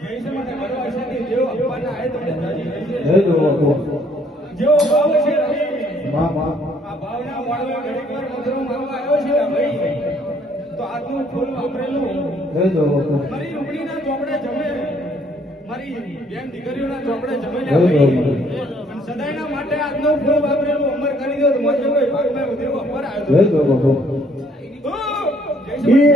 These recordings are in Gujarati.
જૈસે મને ભરવા છે કે જેવો આપવાના આય તમને જાજી જૈસે જય જો બાપુ જેવો ભાવ છે રવિ માં માં આ ભાવના વાળો ઘડીક વાર મધરો મારવા આવ્યો છે ભાઈ તો આજનું ફૂલ વાપરેલું જય જો બાપુ મારી રૂપડીના ચોપડે જમે મારી બેન દીકરીઓના ચોપડે જમે જય લે જો ભાઈ પણ સદાયના માટે આજનું ફૂલ વાપરેલું અમર કરી દો તો મને કોઈ ભાગમાં ઉધેવ અમર જય આવ્યો જો બાપુ જય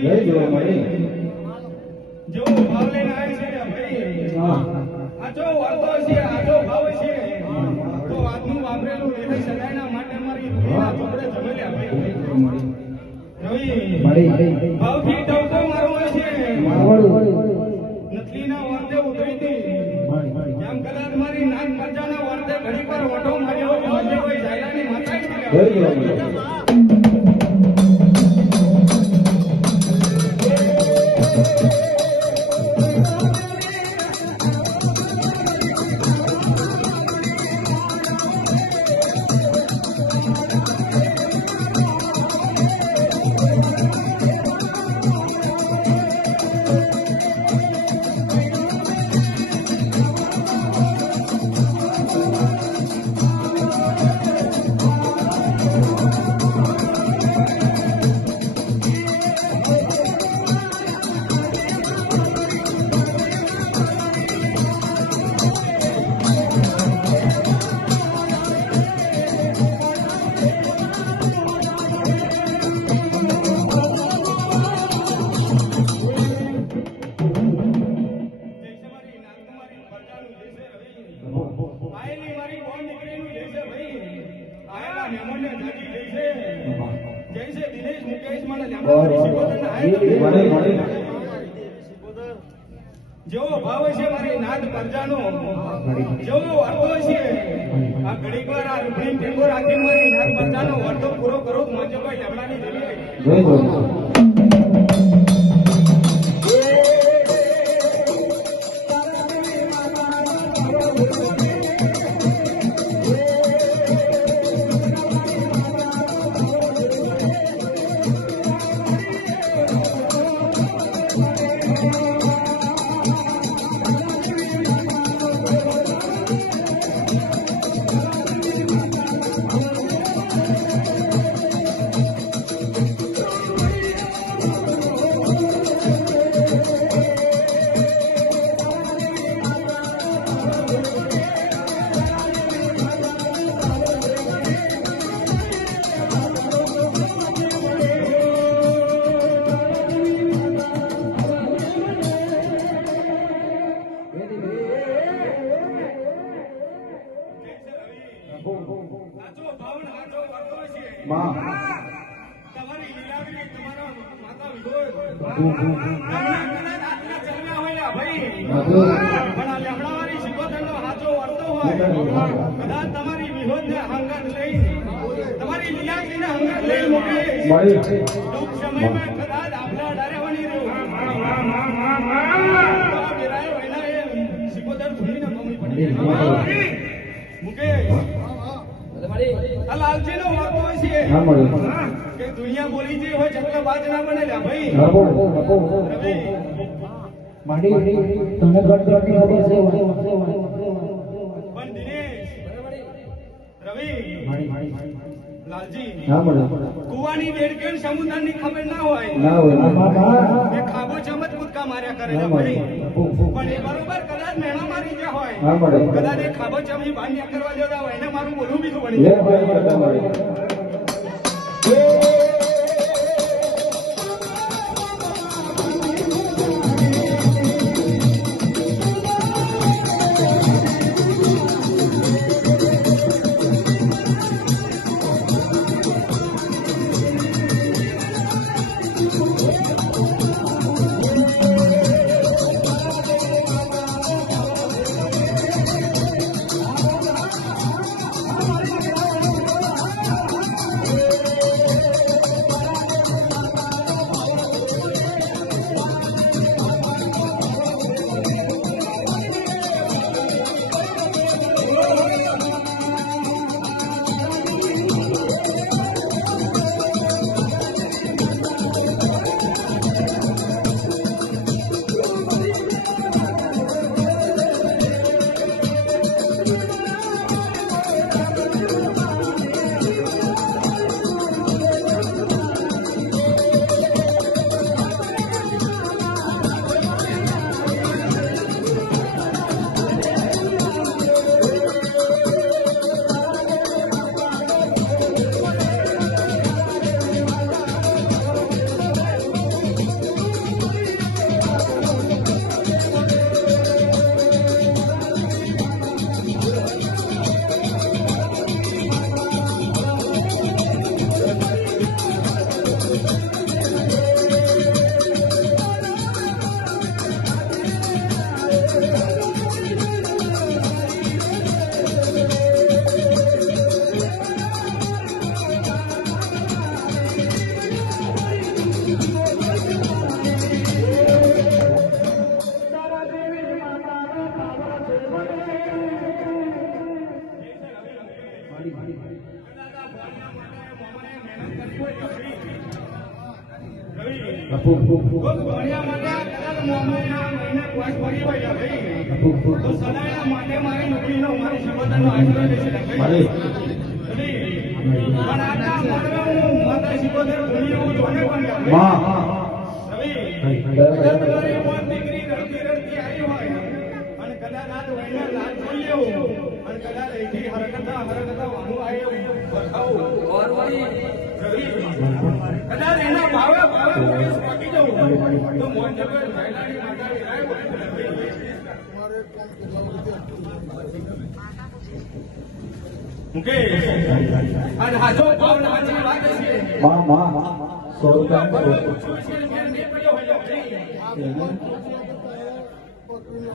જય જો મળી જો ભાવ લઈને આવી છે ને ભાઈ હા આ જો વાતો છે આ જો ભાવ છે તો આજનું વાપરેલું એટલે સદાયના માટે મારી રૂપિયા ચોપડે જમેલ્યા ભાઈ રવિ મળી ભાવથી ડવતો મારો છે નકલીના વર્તે ઉતરી હતી એમ કદાચ મારી નાન પ્રજાના વર્તે ઘડી પર વટો માર્યો હોય કોઈ જાયરાની માતા જય જો આયેલી મારી બોન દીકરીનું જૈસે ભાઈ આયેલા મહેમાનને જાજી જૈસે જૈસે દિનેશ મુકેશ મને લેમડાવાળી શિકોતરને આયેલા જેવો ભાવ છે મારી નાદ પ્રજાનો જેવો અર્થો છે આ ઘડીક વાર આ રૂપણી ટેકો રાખીને મારી નાદ પ્રજાનો અર્થો પૂરો કરો મોજભાઈ લેમડાની જરી જય જો માં તમારી લીલાવી તમારા માતા વિદોય તમને આટલા ચલવ્યા હોય ભાઈ પણ આ લેમડાવાળી શિકોતરનો હાચો વર્તો હોય કદાચ તમારી વિહોદને હંગાત લઈ તમારી લીલાવીને હંગાત લઈ મૂકે મળી ટૂંક સમયમાં કદાચ આપણા ડારેવાની વેરાયો એના એ શિકોતર ધૂળીને મમ્મી પડી મૂકે આ લાલજીનો વાતો હોય છે ના મળી કે દુનિયા બોલી જે હોય ચકલા બાજ ના બને લ્યા ભાઈ આપો રવિ માડી તને ગણતરી ખબર છે પણ દિનેશ રવિ લાલજી ના મળે કુવાની દેડકેન સમુદ્રની ખબર ના હોય ના હોય એ ખાબો ચમચ કૂદકા માર્યા કરે ના છે મળે ભાઈ પણ એ બરોબર કદાચ મેણા મારી ગયા હોય ના મળે કદાચ એ ખાબો ચમની બાંધ્યા કરવા જતા હોય એને મારું બોલવું બીજું પડી લે જાય ભાઈ મળે ભણ્યા માટે કદાચ મોમાના મહિને કોઈ ફરી વળ્યા ભાઈ તો સદાયના માટે મારી નોકરીનો મારી શિકોતરનો આશરો લેશે ભાઈ પણ આના મળવા હું માતા શિકોતર ભણી એવું જોને પણ કદાચ મારી મોત દીકરી રડતી રડતી આવી હોય અને કદાચ આ વહીને લાજ જોઈ લેવું અને કદાચ એથી હરકતા વાહુ આવે બતાવું કદાચ એના ભાવે પોલીસ પહોંચી જવું તો મોંજગર મહિલાની માતા વિરાય મુકેશ અને હાજો ભાવ નાચી વાત છે માં 100 રૂપિયા પડ્યો હોય